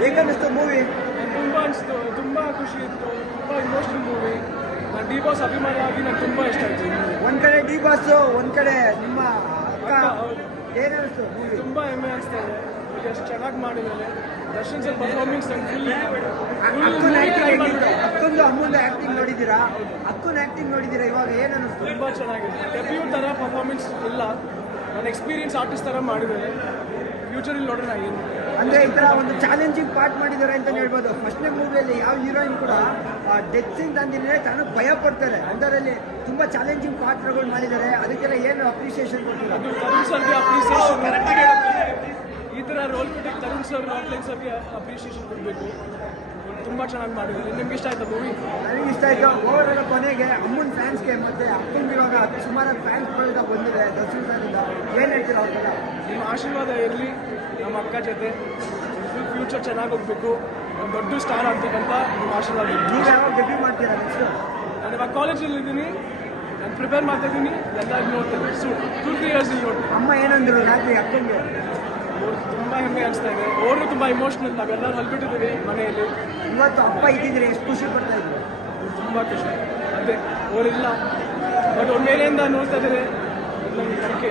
ಹೇಗನ್ನಿಸ್ತು movie ತುಂಬ ಅನಿಸ್ತು ತುಂಬ ಖುಷಿ ಇತ್ತು ತುಂಬ ಇಮೋಷನಲ್ ಮೂವಿ ನಾನು ಡಿ ಬಾಸ್ ಅಭಿಮಾನಿಯಾಗಿ ನಂಗೆ ತುಂಬ ಇಷ್ಟ ಆಯ್ತು. ಒಂದ್ ಕಡೆ ಡಿ ಬಾಸ್ ಒಂದ್ ಕಡೆ ನಿಮ್ಮ ಅಕ್ಕ. ಏನಿಸ್ತು ಮೂವಿ ತುಂಬ ಹೆಮ್ಮೆ ಅನಿಸ್ತಾ ಇದೆ. ಎಷ್ಟು ಚೆನ್ನಾಗಿ ಮಾಡಿದ್ದಾರೆ. ದರ್ಶನ್ ಸರ್ ಪರ್ಫಾರ್ಮೆನ್ಸ್ ಅಕ್ಕೊಂದು ಅಮ್ಮಂದು ಆಕ್ಟಿಂಗ್ ನೋಡಿದ್ದೀರಾ? ಅಕ್ಕನ ಆಕ್ಟಿಂಗ್ ನೋಡಿದ್ದೀರಾ? ಇವಾಗ ಏನ್ ತುಂಬ ಚೆನ್ನಾಗಿದೆ. ಡೆಬ್ಯೂ ಥರ ಪರ್ಫಾರ್ಮೆನ್ಸ್ ಇಲ್ಲ. ನನ್ನ ಎಕ್ಸ್ಪೀರಿಯನ್ಸ್ ಆರ್ಟಿಸ್ಟ್ ಥರ ಮಾಡಿದ್ದಾರೆ. ಫ್ಯೂಚರಲ್ಲಿ ನೋಡೋಣ ಏನು ಅಂದ್ರೆ ಈ ಥರ ಒಂದು ಚಾಲೆಂಜಿಂಗ್ ಪಾರ್ಟ್ ಮಾಡಿದ್ದಾರೆ ಅಂತ ಹೇಳ್ಬೋದು. ಫಸ್ಟ್ನೇ ಮೂವಿಯಲ್ಲಿ ಯಾವ ಹೀರೋಯಿನ್ ಕೂಡ ಡೆತ್ ಸೀನ್ ತಂದಿದ್ರೆ ತಾನು ಭಯ ಪಡ್ತಾರೆ. ಅಂತರಲ್ಲಿ ತುಂಬಾ ಚಾಲೆಂಜಿಂಗ್ ಪಾತ್ರಗಳು ಮಾಡಿದ್ದಾರೆ. ಅದಕ್ಕೆಲ್ಲ ಏನು ಅಪ್ರಿಸಿಯೇಷನ್ ಕೊಟ್ಟಿಲ್ಲ ಅದು ತರುಣ್ ಸರ್ಗೆ ಅಪ್ರಿಸಿಯೇಷನ್ ಥರ ರೋಲ್ ಕೊಟ್ಟಿಗೆ ತರುಣ್ ಸರ್ ರಾಕ್ಲೈನ್ ಸರ್ಗೆ ಅಪ್ರಿಷಿಯೇಷನ್ ಕೊಡಬೇಕು. ತುಂಬ ಚೆನ್ನಾಗಿ ಮಾಡಿದ್ದಾರೆ ನಿಮ್ಗೆ ಇಷ್ಟ ಆಯ್ತಾ ಮೂವಿ ನನಗೆ ಇಷ್ಟ ಆಯಿತು. ಓವರ್ ಕೊನೆಗೆ ಅಮ್ಮನ ಫ್ಯಾನ್ಸ್ಗೆ ಮತ್ತೆ ಅಪ್ಪಂಗೆ ಇವಾಗ ಸುಮಾರು ಕೂಡ ಬಂದಿದೆ ದರ್ಶನ್ ಸರ್ ಇಂದ. ಏನ್ ಹೇಳ್ತೀರಾ ಅವ್ರಿಗೆಲ್ಲ ನಿಮ್ಮ ಆಶೀರ್ವಾದ ಇರಲಿ ನಮ್ಮ ಅಕ್ಕ ಜೊತೆ. ಫ್ಯೂಚರ್ ಚೆನ್ನಾಗಿ ಹೋಗ್ಬೇಕು. ದೊಡ್ಡ ಸ್ಟಾರ್ ಆಗ್ಬೇಕಂತ ನಿಮ್ಮ ಆಶೀರ್ವಾದ ನೀವು ಯಾವಾಗ ಡೆಬ್ಯೂ ಮಾಡ್ತೀರಾ ನೆಕ್ಸ್ಟ್ ನಾನು ಇವಾಗ ಕಾಲೇಜಲ್ಲಿ ಇದ್ದೀನಿ. ನಾನು ಪ್ರಿಪೇರ್ ಮಾಡ್ತಾ ಇದ್ದೀನಿ. ಎಲ್ಲ ನೋಡ್ತೇನೆ. ಟೂ ತ್ರೀ ಇಯರ್ಸ್ ಇಲ್ಲಿ ನೋಡ್ತೀನಿ. ಅಮ್ಮ ಏನಂದ್ರು ರಾತ್ರಿ ಅಕ್ಕಂಗೆ? ತುಂಬ ಹೆಮ್ಮೆ ಅನಿಸ್ತಾ ಇದೆ. ಅವರು ತುಂಬ ಇಮೋಷ್ನಲ್ ನಾವೆಲ್ಲರೂ ಹಲ್ಬಿಟ್ಟಿದ್ದೀವಿ ಮನೆಯಲ್ಲಿ. ಇವತ್ತು ಅಪ್ಪ ಇದ್ದಿದ್ರೆ ಎಷ್ಟು ಖುಷಿ ಪಡ್ತಾ ಇದ್ರು? ತುಂಬ ಖುಷಿ. ಅದೇ ಅವರಿಲ್ಲ ಬಟ್ ಅವ್ರ ಮೇಲೆಯಿಂದ ನೋಡ್ತಾ ಇದ್ದಾರೆ ನಮಗೆ ನಂಬಿಕೆ